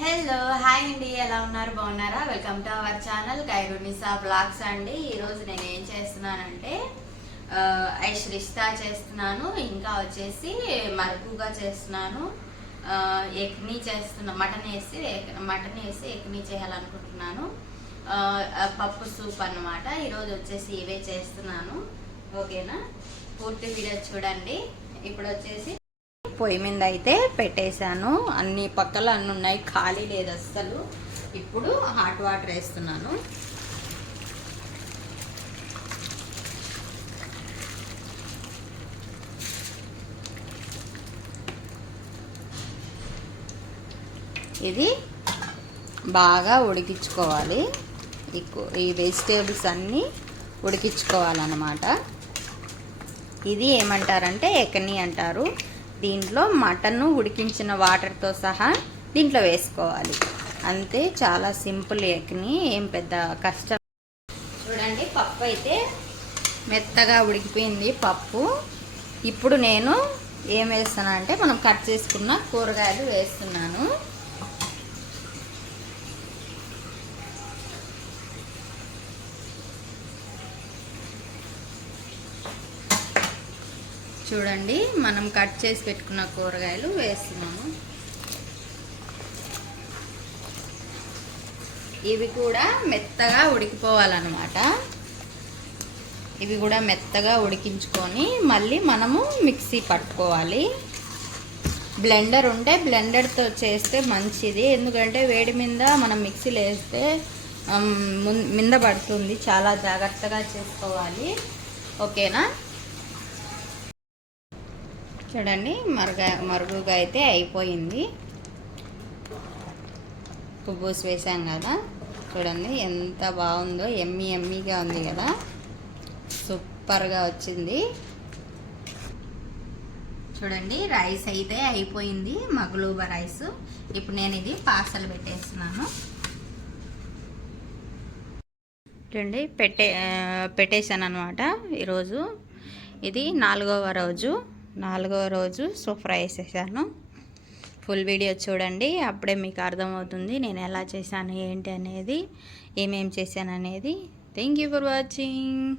Hello hi అండి. ఎలా ఉన్నారు? బాగున్నారా? Welcome to our channel Khairunnisa blogs అండి. ఈరోజు నేను ఏం చేస్తున్నానంటే ఆ, ఐష్ రిష్తా చేస్తున్నాను. ఇంకా వచ్చేసి మరుగుగా చేస్తున్నాను. ఆ, ఎక్ని చేస్తున్నా మటన్ వేసి మటన్ వేసి ఎక్ని చేయాలనుకుంటున్నాను. పప్పు సూప్ అన్నమాట. ఈరోజు వచ్చేసి ఇవే చేస్తున్నాను. ఓకేనా? పూర్తి వీడియో చూడండి. ఇప్పుడు వచ్చేసి పొయ్యి మీద అయితే పెట్టేశాను. అన్ని పక్కల అన్ని ఉన్నాయి. ఖాళీ లేదు అస్సలు. ఇప్పుడు హాట్ వాటర్ వేస్తున్నాను. ఇది బాగా ఉడికించుకోవాలి. ఈ ఈ వెజిటేబుల్స్ అన్నీ ఉడికించుకోవాలన్నమాట. ఇది ఏమంటారంటే ఎకని అంటారు. దీంట్లో మటన్ ఉడికించిన వాటర్తో సహా దీంట్లో వేసుకోవాలి. అంతే చాలా సింపుల్ ఎగ్ని ఏం పెద్ద కష్టం. చూడండి పప్పు అయితే మెత్తగా ఉడికిపోయింది పప్పు. ఇప్పుడు నేను ఏం వేస్తానంటే మనం కట్ చేసుకున్న కూరగాయలు వేస్తున్నాను. చూడండి మనం కట్ చేసి పెట్టుకున్న కూరగాయలు వేస్తున్నాము. ఇవి కూడా మెత్తగా ఉడికిపోవాలన్నమాట. ఇవి కూడా మెత్తగా ఉడికించుకొని మళ్ళీ మనము మిక్సీ పట్టుకోవాలి. బ్లెండర్ ఉంటే బ్లెండర్తో చేస్తే మంచిది. ఎందుకంటే వేడి మీద మనం మిక్సీలో వేస్తే మింద పడుతుంది. చాలా జాగ్రత్తగా చేసుకోవాలి. ఓకేనా? చూడండి మరుగ మరుగుగా అయితే అయిపోయింది. కుబ్బూస్ వేసాం కదా. చూడండి ఎంత బాగుందో ఎమ్మి ఎమ్మిగా ఉంది కదా. సూపర్గా వచ్చింది. చూడండి రైస్ అయితే అయిపోయింది మగులూబ రైస్. ఇప్పుడు నేను ఇది పార్సల్ పెట్టేస్తున్నాను. చూడండి పెట్టే పెట్టేశాను అనమాట ఈరోజు. ఇది నాలుగవ రోజు. నాలుగవ రోజు సో ఫ్రై చేశాను. ఫుల్ వీడియో చూడండి అప్పుడే మీకు అర్థమవుతుంది నేను ఎలా చేశాను ఏంటి అనేది ఏమేమి చేశాను అనేది. Thank you for watching